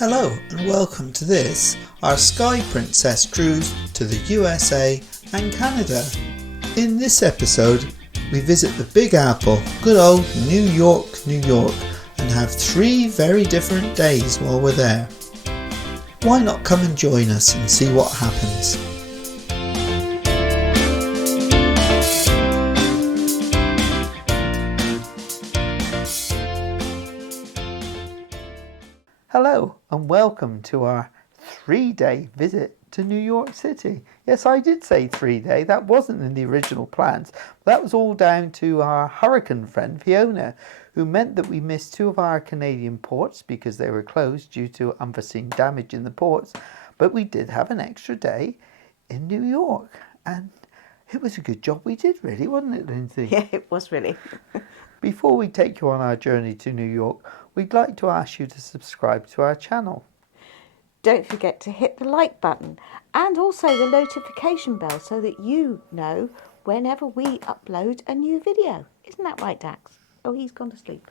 Hello and welcome to this, our Sky Princess cruise to the USA and Canada. In this episode, we visit the Big Apple, good old New York, New York, and have 3 very different days while we're there. Why not come and join us and see what happens? Hello and welcome to our 3-day visit to New York City. Yes, I did say 3-day. That wasn't in the original plans. That was all down to our hurricane friend Fiona, who meant that we missed 2 of our Canadian ports because they were closed due to unforeseen damage in the ports. But we did have an extra day in New York, and it was a good job we did, really, wasn't it, Lindsay? Yeah, it was really. Before we take you on our journey to New York, we'd like to ask you to subscribe to our channel. Don't forget to hit the like button and also the notification bell so that you know whenever we upload a new video. Isn't that right, Dax? Oh, he's gone to sleep.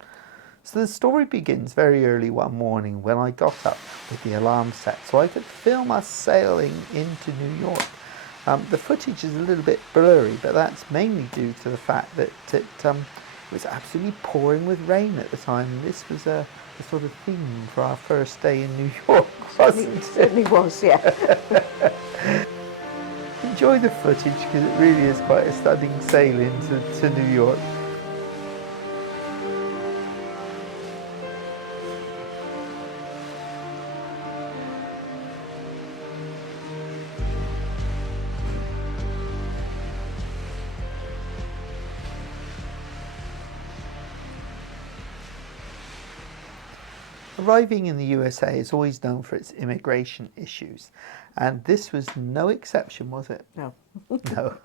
So the story begins very early one morning when I got up with the alarm set so I could film us sailing into New York. The footage is a little bit blurry, but that's mainly due to the fact that it was absolutely pouring with rain at the time. And this was a sort of theme for our first day in New York, wasn't it? Certainly was, yeah. Enjoy the footage because it really is quite a stunning sail into New York. Arriving in the USA is always known for its immigration issues, and this was no exception, was it? No. No.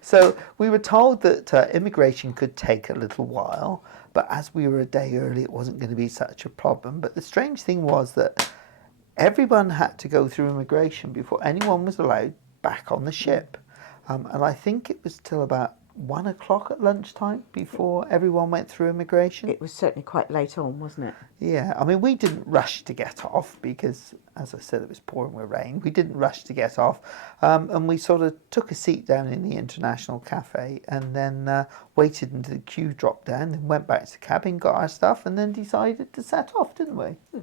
So we were told that immigration could take a little while, but as we were a day early, it wasn't going to be such a problem. But the strange thing was that everyone had to go through immigration before anyone was allowed back on the ship. And I think it was till about 1 o'clock at lunchtime before everyone went through immigration. It was certainly quite late on, wasn't it? Yeah, I mean, we didn't rush to get off because, as I said, it was pouring with rain. We didn't rush to get off, and we sort of took a seat down in the International Cafe and then waited until the queue dropped down, then went back to the cabin, got our stuff, and then decided to set off, didn't we?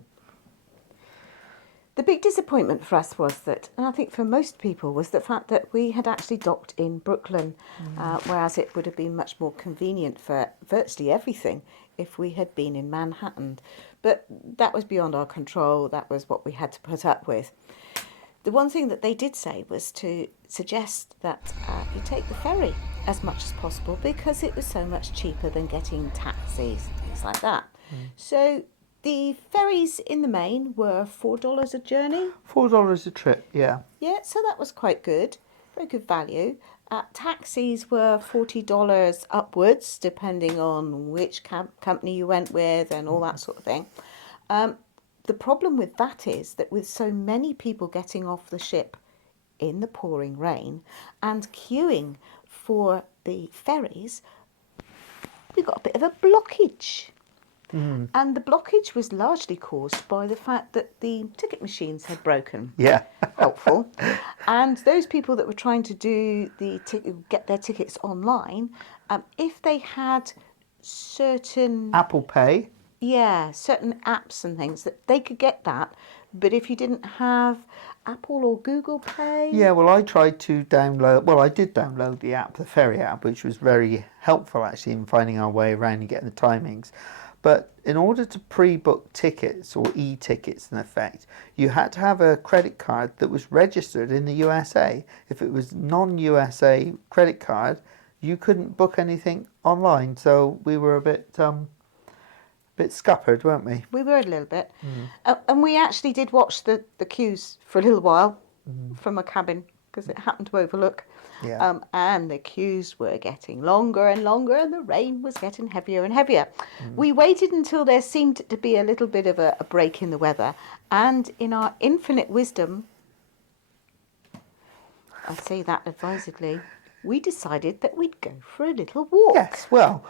The big disappointment for us was that, and I think for most people, was the fact that we had actually docked in Brooklyn, whereas it would have been much more convenient for virtually everything if we had been in Manhattan. But that was beyond our control. That was what we had to put up with. The one thing that they did say was to suggest that you take the ferry as much as possible because it was so much cheaper than getting taxis, things like that. So the ferries in the main were $4 a journey. $4 a trip, yeah. Yeah, so that was quite good. Very good value. Taxis were $40 upwards, depending on which company you went with and all that sort of thing. The problem with that is that with so many people getting off the ship in the pouring rain and queuing for the ferries, we got a bit of a blockage. And the blockage was largely caused by the fact that the ticket machines had broken. Yeah. Helpful. And those people that were trying to do get their tickets online, if they had certain Apple Pay. Yeah, certain apps and things that they could get that, but if you didn't have Apple or Google Pay. Yeah, well, I tried to download. Well, I did download the app, the ferry app, which was very helpful actually in finding our way around and getting the timings. But in order to pre-book tickets, or e-tickets in effect, you had to have a credit card that was registered in the USA. If it was non-USA credit card, you couldn't book anything online. So we were a bit scuppered, weren't we? We were a little bit. And we actually did watch the queues for a little while from a cabin because it happened to overlook. Yeah. And the queues were getting longer and longer and the rain was getting heavier and heavier. We waited until there seemed to be a little bit of a break in the weather, and in our infinite wisdom, I say that advisedly, we decided that we'd go for a little walk. Yes, well,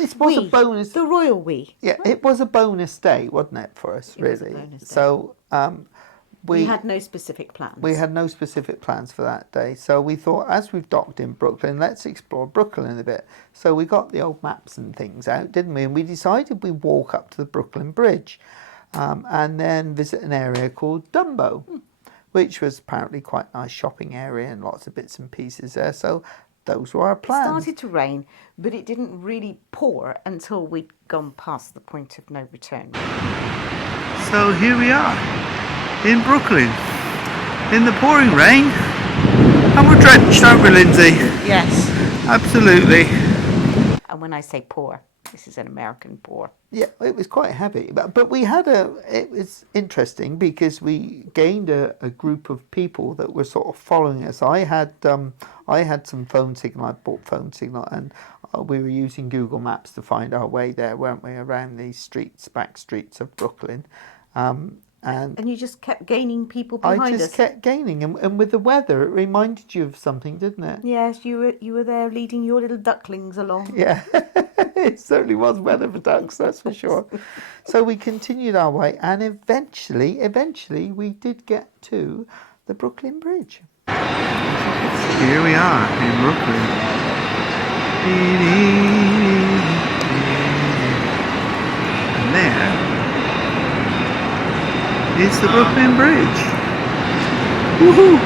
this was a bonus. The royal we. Yeah, it was a bonus day, wasn't it, for us, It was a really? bonus day. So We had no specific plans. we had no specific plans for that day. So we thought, as we've docked in Brooklyn, let's explore Brooklyn a bit. So we got the old maps and things out, didn't we? And we decided we'd walk up to the Brooklyn Bridge and then visit an area called Dumbo, which was apparently quite a nice shopping area and lots of bits and pieces there. So those were our It plans. started to rain, but it didn't really pour until we'd gone past the point of no return. So here we are in Brooklyn in the pouring rain, and we're drenched, aren't we, Lindsay? Yes. Absolutely. And when I say pour, this is an American pour. Yeah, it was quite heavy, but we had it was interesting because we gained a group of people that were sort of following us. I had some phone signal, I bought phone signal, and we were using Google Maps to find our way there, weren't we, around these back streets of Brooklyn. And you just kept gaining people behind us. I just kept gaining, and with the weather, it reminded you of something, didn't it? Yes, you were there leading your little ducklings along. Yeah, it certainly was weather for ducks, that's for sure. So we continued our way, and eventually, we did get to the Brooklyn Bridge. Here we are in Brooklyn. And there is the Brooklyn Bridge. Woohoo!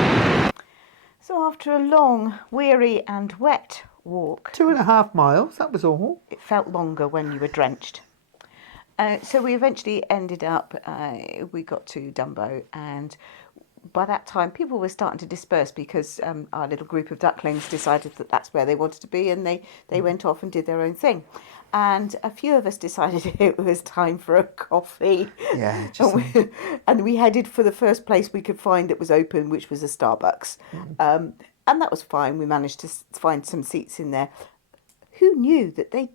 So after a long, weary and wet walk... 2.5 miles, that was all. It felt longer when you were drenched. So we eventually ended up, we got to Dumbo, and by that time people were starting to disperse because our little group of ducklings decided that that's where they wanted to be, and they went off and did their own thing. And a few of us decided it was time for a coffee. Yeah, and we headed for the first place we could find that was open, which was a Starbucks. And that was fine. We managed to find some seats in there. Who knew that they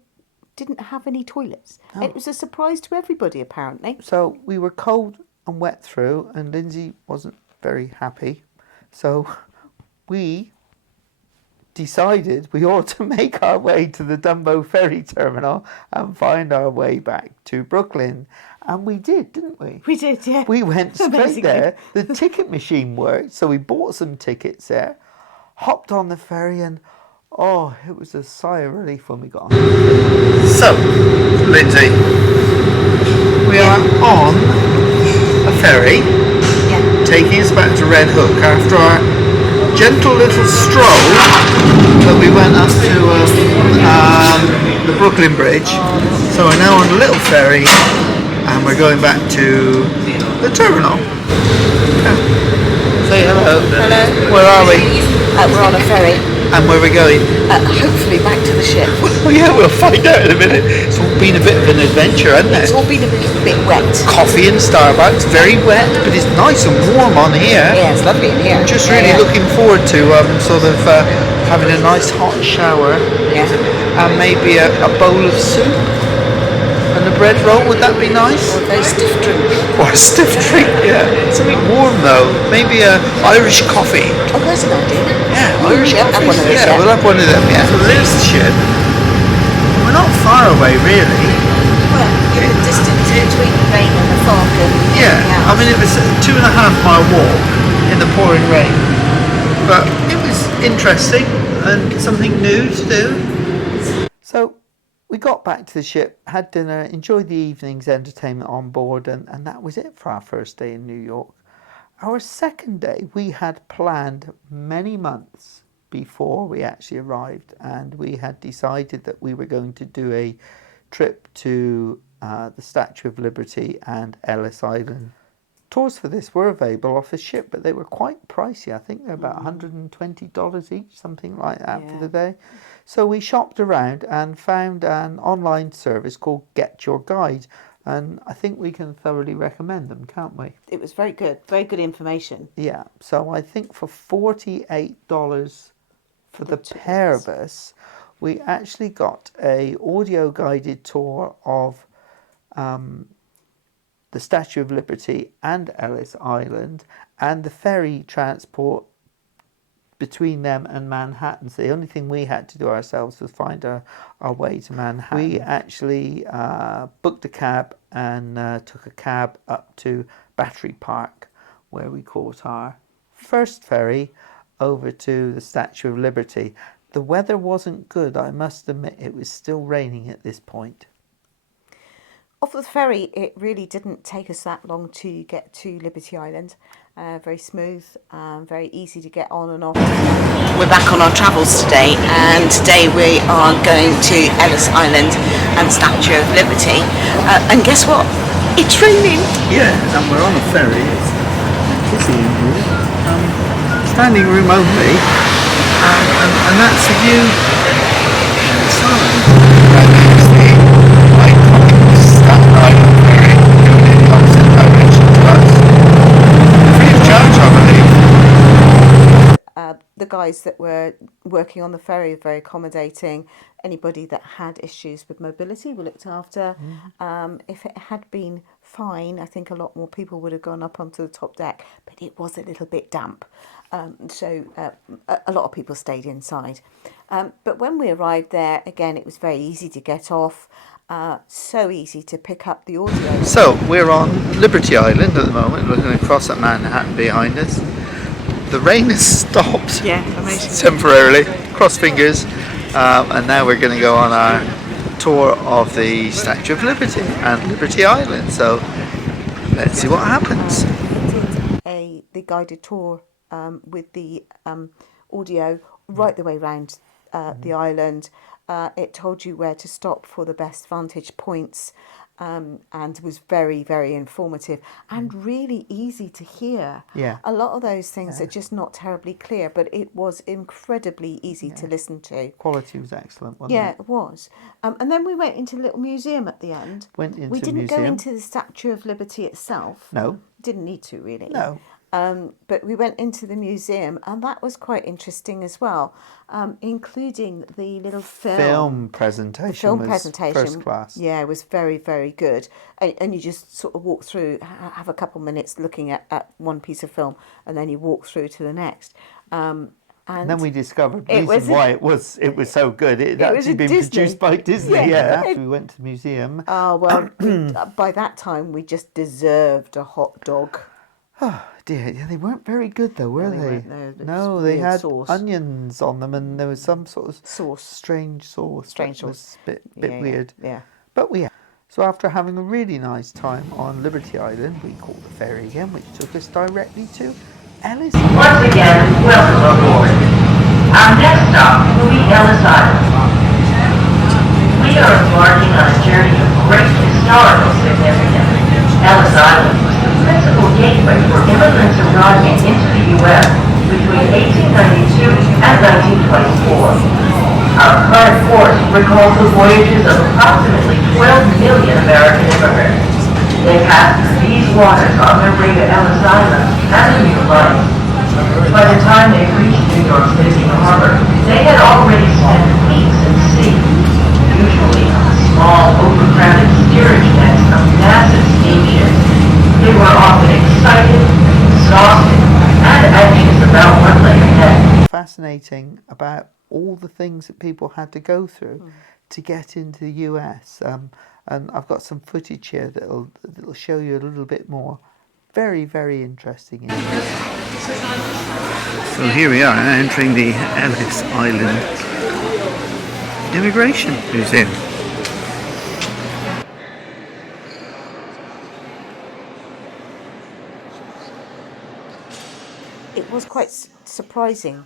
didn't have any toilets? Oh. It was a surprise to everybody, apparently. So we were cold and wet through, and Lindsay wasn't very happy. So we decided we ought to make our way to the Dumbo ferry terminal and find our way back to Brooklyn. And we did, didn't we? We did, yeah. We went straight Amazingly. there. The ticket machine worked, so we bought some tickets there, hopped on the ferry, and oh, it was a sigh of relief when we got on. So, Lindsay, we are on a ferry, taking us back to Red Hook after our gentle little stroll that we went up to the Brooklyn Bridge. So we're now on a little ferry, and we're going back to the terminal. Say hello. Hello. Where are we? We're on a ferry. And where are we going? Hopefully back to the ship. Oh yeah, we'll find out in a minute. It's all been a bit of an adventure, hasn't it? It's all been a little bit wet. Coffee in Starbucks, very wet, but it's nice and warm on here. Yeah, it's lovely in here. Just really looking forward to having a nice hot shower and maybe a bowl of soup and a bread roll. Would that be nice? Or a very stiff drink. Or a stiff drink, yeah. Something warm though. Maybe a Irish coffee. Oh, there's an idea. Yeah, Irish coffee. Have one of those, yeah, we'll have one of them. Yeah. So there's the ship. We're not far away, really. Well, you're the distance between the rain and the fog and everything else. I mean, it was a 2.5 mile walk in the pouring rain, but it was interesting and something new to do. So we got back to the ship, had dinner, enjoyed the evening's entertainment on board, and that was it for our first day in New York. Our second day we had planned many months before we actually arrived, and we had decided that we were going to do a trip to the Statue of Liberty and Ellis Island. Tours for this were available off the ship, but they were quite pricey. I think they're about $120 each, something like that for the day. So we shopped around and found an online service called Get Your Guide, and I think we can thoroughly recommend them, can't we? It was very good information. Yeah, so I think for $48 for the pair of us, we actually got a audio guided tour of the Statue of Liberty and Ellis Island, and the ferry transport between them and Manhattan. So the only thing we had to do ourselves was find our way to Manhattan. We actually booked a cab and took a cab up to Battery Park, where we caught our first ferry over to the Statue of Liberty. The weather wasn't good, I must admit. It was still raining at this point. Off the ferry, it really didn't take us that long to get to Liberty Island. Very smooth, very easy to get on and off. We're back on our travels today, and today we are going to Ellis Island and Statue of Liberty. And guess what? It's raining. Yeah, and we're on a ferry. It's busy in here. Standing room only, and that's the view outside. The guys that were working on the ferry were very accommodating. Anybody that had issues with mobility were looked after. If it had been fine, I think a lot more people would have gone up onto the top deck, but it was a little bit damp. So a lot of people stayed inside. But when we arrived there, again, it was very easy to get off. So easy to pick up the audio. So we're on Liberty Island at the moment, looking across at Manhattan behind us. The rain has stopped temporarily, cross fingers, and now we're going to go on our tour of the Statue of Liberty and Liberty Island. So let's see what happens. We did the guided tour with the audio right the way around the island. It told you where to stop for the best vantage points, and was very, very informative and really easy to hear. Yeah. A lot of those things are just not terribly clear, but it was incredibly easy to listen to. Quality was excellent, wasn't it? Yeah, it was. And then we went into a little museum at the end. We didn't go into the Statue of Liberty itself. No. Didn't need to, really. No. But we went into the museum, and that was quite interesting as well, including the little film presentation. Film was presentation, first class. Yeah, it was very, very good. And you just sort of walk through, have a couple of minutes looking at one piece of film, and then you walk through to the next. And then we discovered the reason why it was so good. It had actually been Disney. Produced by Disney. Yeah. We went to the museum. Oh, well, by that time we just deserved a hot dog. Oh dear, yeah, they weren't very good though, were they? No, they had sauce. onions on them, and there was some sort of sauce. Strange sauce. Strange sauce. Was a bit weird. Yeah. But so after having a really nice time on Liberty Island, we caught the ferry again, which took us directly to Ellis Island. Once again, welcome aboard. Our next stop will be Ellis Island. We are embarking on a journey of great historical significance. Ellis Island was the principal gateway for immigrants arriving into the U.S. between 1892 and 1924. Our current course recalls the voyages of approximately 12 million American immigrants. They passed through these waters on their way to Ellis Island as a new life. By the time they reached New York City harbor, they had already spent weeks at sea, usually on small, overcrowded steerage decks of massive steamships. They were often excited, exhausted, and anxious about what lay ahead. Fascinating about all the things that people had to go through to get into the US. And I've got some footage here that'll show you a little bit more. Very, very interesting. So here we are, entering the Ellis Island Immigration Museum. It was quite surprising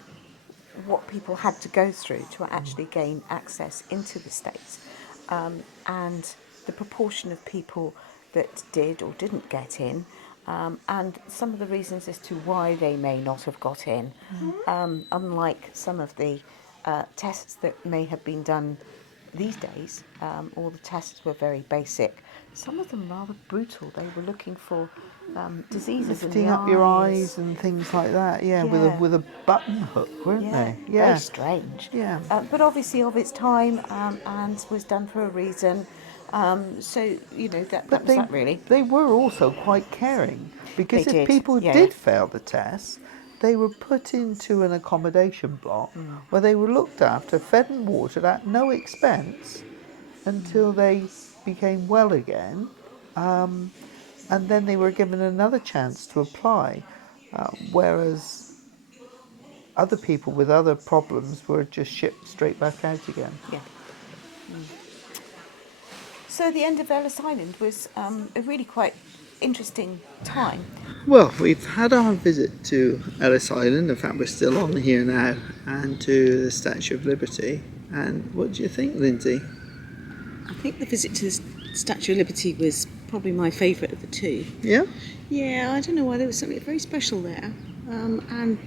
what people had to go through to actually gain access into the States, and the proportion of people that did or didn't get in, and some of the reasons as to why they may not have got in. Unlike some of the tests that may have been done these days, all the tests were very basic. Some of them rather brutal. They were looking for diseases lifting in the up your eyes and things like that. Yeah. With a button hook, weren't they? Yeah. Very strange. Yeah. But obviously of its time, and was done for a reason. So that was that really. They were also quite caring, because They if did, people yeah. did fail the test, they were put into an accommodation block where they were looked after, fed and watered at no expense until they became well again. And then they were given another chance to apply, whereas other people with other problems were just shipped straight back out again. Yeah. So the end of Ellis Island was a really quite interesting time. Well, we've had our visit to Ellis Island, in fact we're still on here now, and to the Statue of Liberty. And what do you think, Lindsay? I think the visit to the Statue of Liberty was probably my favourite of the two. Yeah? Yeah, I don't know why, there was something very special there. And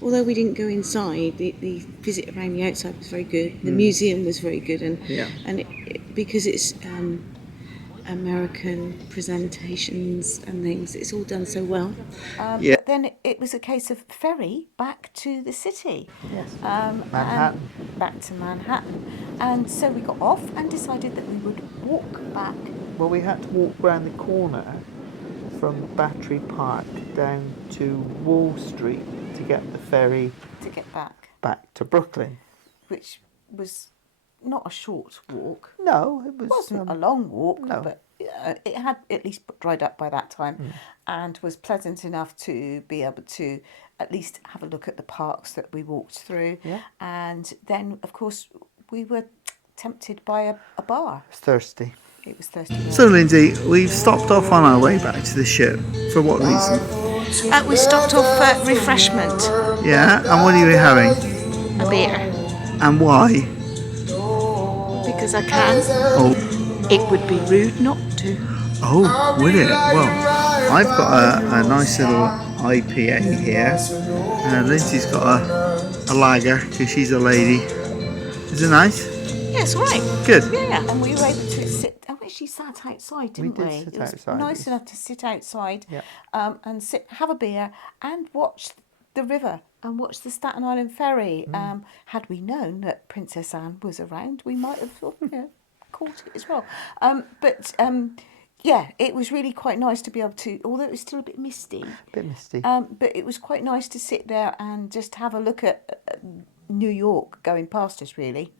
although we didn't go inside, the visit around the outside was very good. The museum was very good, and because it's American presentations and things, it's all done so well. But then it was a case of ferry back to the city. Yes. Manhattan. Back to Manhattan. And so we got off and decided that we would walk back. Well, we had to walk round the corner from Battery Park down to Wall Street to get the ferry To get back, to Brooklyn. which was not a short walk. No, it It was... wasn't a long walk, no. but it had at least dried up by that time and was pleasant enough to be able to at least have a look at the parks that we walked through. Yeah. And then, of course, we were tempted by a bar. thirsty. It was thirsty. So, Lindsay, we've stopped off on our way back to the ship. For what reason? We stopped off for refreshment. Yeah, and what are you having? A beer. And why? Because I can. Oh, It would be rude not to. would it? Well, I've got a nice little IPA here. Lindsay's got a lager because she's a lady. Is it nice? Yes, right. Good. Yeah, and we were able to sit. I wish she sat outside, didn't we? We did sit it was outside. nice enough to sit outside, Yeah. and sit, have a beer, and watch the river and watch the Staten Island ferry. Had we known that Princess Anne was around, we might have caught it as well. Yeah, it was really quite nice to be able to, although it was still a bit misty. Bit misty. But it was quite nice to sit there and just have a look at New York going past us, really.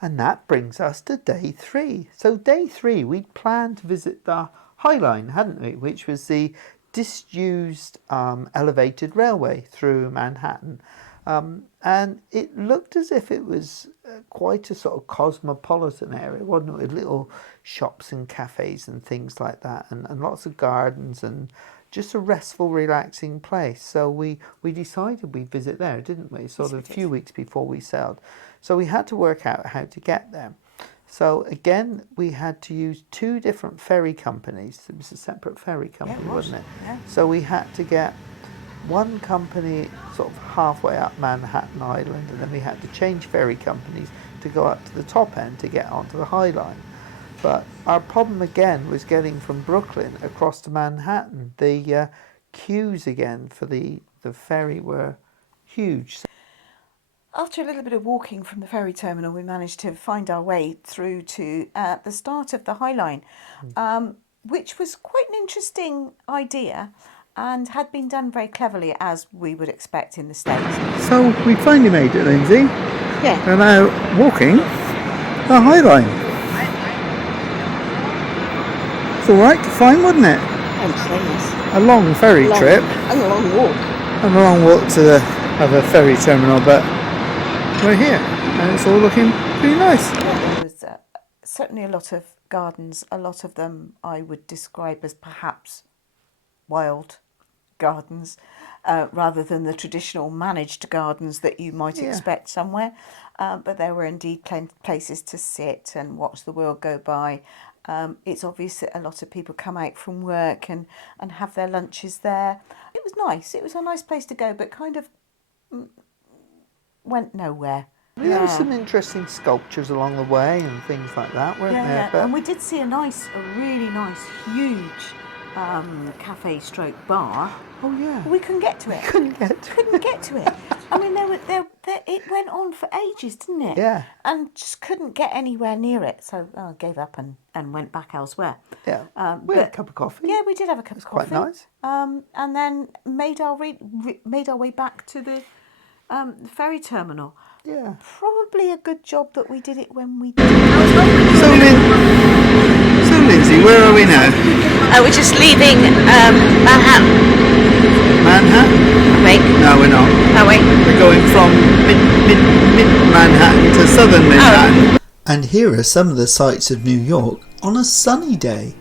And that brings us to day 3. So day 3, we'd planned to visit the High Line, hadn't we? Which was the disused elevated railway through Manhattan. And it looked as if it was quite a sort of cosmopolitan area, wasn't it? With little shops and cafes and things like that, and lots of gardens and just a restful, relaxing place. So we decided we'd visit there, didn't we? Sort of a few weeks before we sailed. So we had to work out how to get there. So again, we had to use 2 different ferry companies. It was a separate ferry company, wasn't it? Yeah. So we had to get one company sort of halfway up Manhattan Island, and then we had to change ferry companies to go up to the top end to get onto the High Line. But our problem again was getting from Brooklyn across to Manhattan. The queues again for the ferry were huge. After a little bit of walking from the ferry terminal, we managed to find our way through to the start of the High Line, which was quite an interesting idea and had been done very cleverly, as we would expect in the States. So we finally made it, Lindsay. Yeah. We're now walking the High Line. It's all right to find, wasn't it? A long ferry trip And a long walk. and a long walk to the other ferry terminal, but we're here and it's all looking pretty nice. There was certainly a lot of gardens. A lot of them I would describe as perhaps wild gardens, rather than the traditional managed gardens that you might expect somewhere. But there were indeed places to sit and watch the world go by. It's obvious that a lot of people come out from work and have their lunches there. It was nice. It was a nice place to go, but kind of went nowhere. There were some interesting sculptures along the way and things like that, weren't there? Yeah. But And we did see a really nice, huge cafe stroke bar Oh yeah. We couldn't get to it. Couldn't get to it. I mean, it went on for ages, didn't it? Yeah. And just couldn't get anywhere near it. So I gave up and went back elsewhere. Yeah. We had a cup of coffee. Yeah, we did have a cup of coffee. Quite nice. And then made our way back to the ferry terminal. Yeah. Probably a good job that we did it when we did. So Lindsay, where are we now? We're just leaving Manhattan. Manhattan? Wait. No, we're not. Oh, wait. We're going from mid Manhattan to southern Manhattan. And here are some of the sights of New York on a sunny day.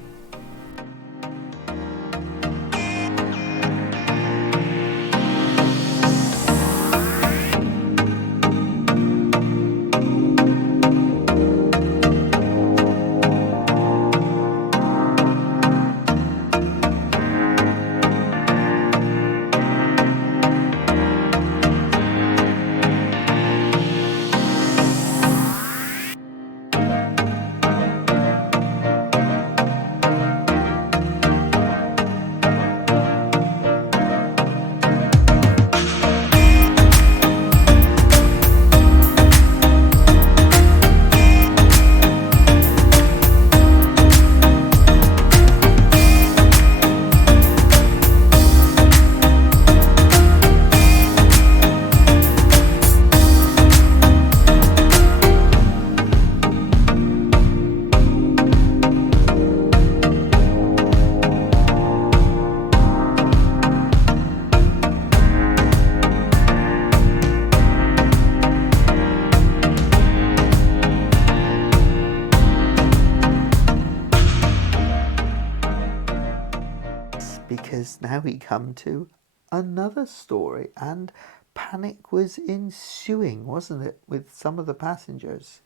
Because now we come to another story, and panic was ensuing, wasn't it, with some of the passengers.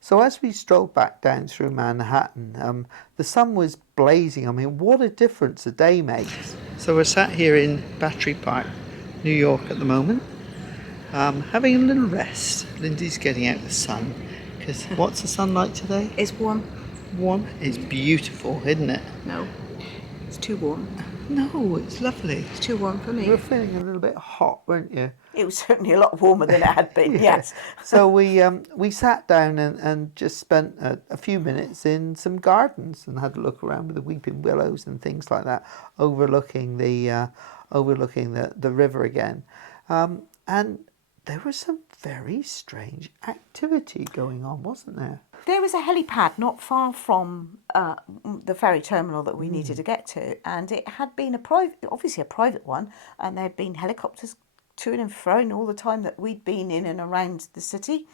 So as we strolled back down through Manhattan, the sun was blazing. I mean, what a difference a day makes. So we're sat here in Battery Park, New York at the moment, having a little rest. Lindsay's getting out the sun, because what's the sun like today? It's warm. Warm? It's beautiful, isn't it? No, it's too warm. No, it's lovely. It's too warm for me. You were feeling a little bit hot, weren't you? It was certainly a lot warmer than it had been, yes. So we sat down and just spent a few minutes in some gardens and had a look around with the weeping willows and things like that, overlooking the river again. And there was some very strange activity going on, wasn't there? There was a helipad not far from the ferry terminal that we needed to get to, and it had been obviously a private one, and there had been helicopters to and fro all the time that we'd been in and around the city.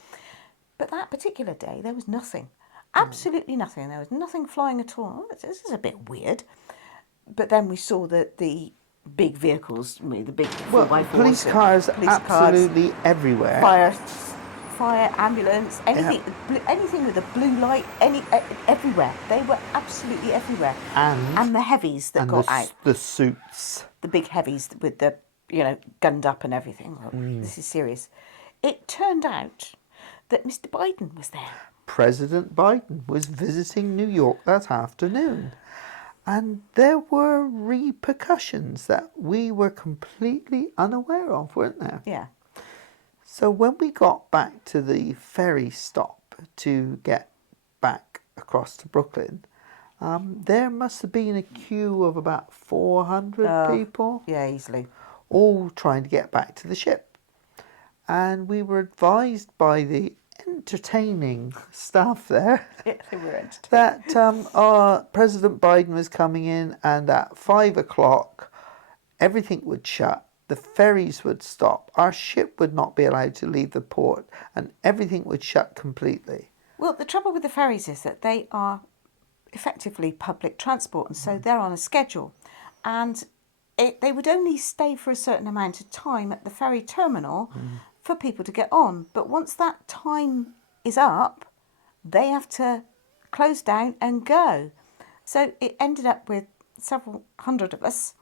But that particular day, there was nothing. Absolutely nothing. There was nothing flying at all. This is a bit weird. But then we saw that the big vehicles, the big 4x4s. Police cars absolutely everywhere. Fire, ambulance, anything, anything with a blue light, everywhere. They were absolutely everywhere. And the heavies that got out. The suits. The big heavies with the, gunned up and everything. Well, this is serious. It turned out that Mr. Biden was there. President Biden was visiting New York that afternoon. And there were repercussions that we were completely unaware of, weren't there? Yeah. So when we got back to the ferry stop to get back across to Brooklyn, there must have been a queue of about 400 people. Yeah, easily. All trying to get back to the ship. And we were advised by the entertaining staff there Yeah, they were entertaining. that President Biden was coming in, and at 5 o'clock everything would shut. The ferries would stop. Our ship would not be allowed to leave the port, and everything would shut completely. Well, the trouble with the ferries is that they are effectively public transport, and so they're on a schedule. And they would only stay for a certain amount of time at the ferry terminal for people to get on. But once that time is up, they have to close down and go. So it ended up with several hundred of us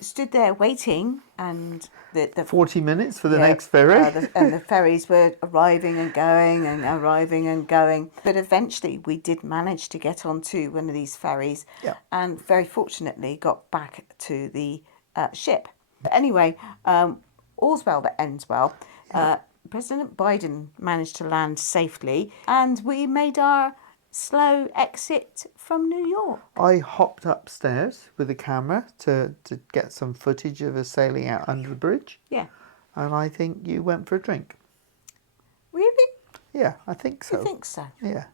stood there waiting, and the 40 minutes for the next ferry. And the ferries were arriving and going and arriving and going. But eventually we did manage to get onto one of these ferries, and very fortunately got back to the ship. But anyway, all's well that ends well. President Biden managed to land safely, and we made our slow exit from New York. I hopped upstairs with a camera to get some footage of us sailing out under the bridge. Yeah. And I think you went for a drink. Really? Yeah, I think so. You think so? Yeah.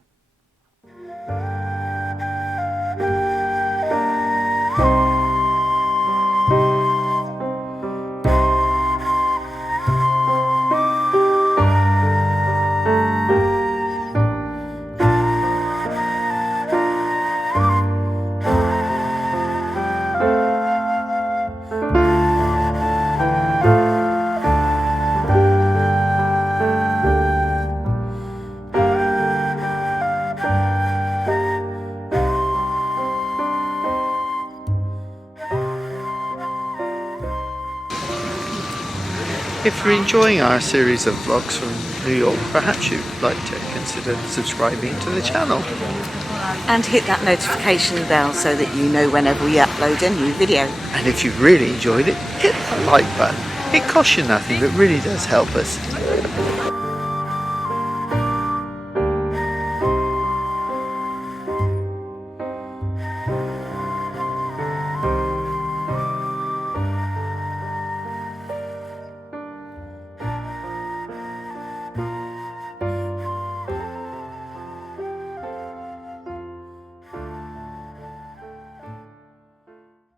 If you're enjoying our series of vlogs from New York, perhaps you'd like to consider subscribing to the channel. And hit that notification bell so that you know whenever we upload a new video. And if you've really enjoyed it, hit that like button. It costs you nothing, but really does help us.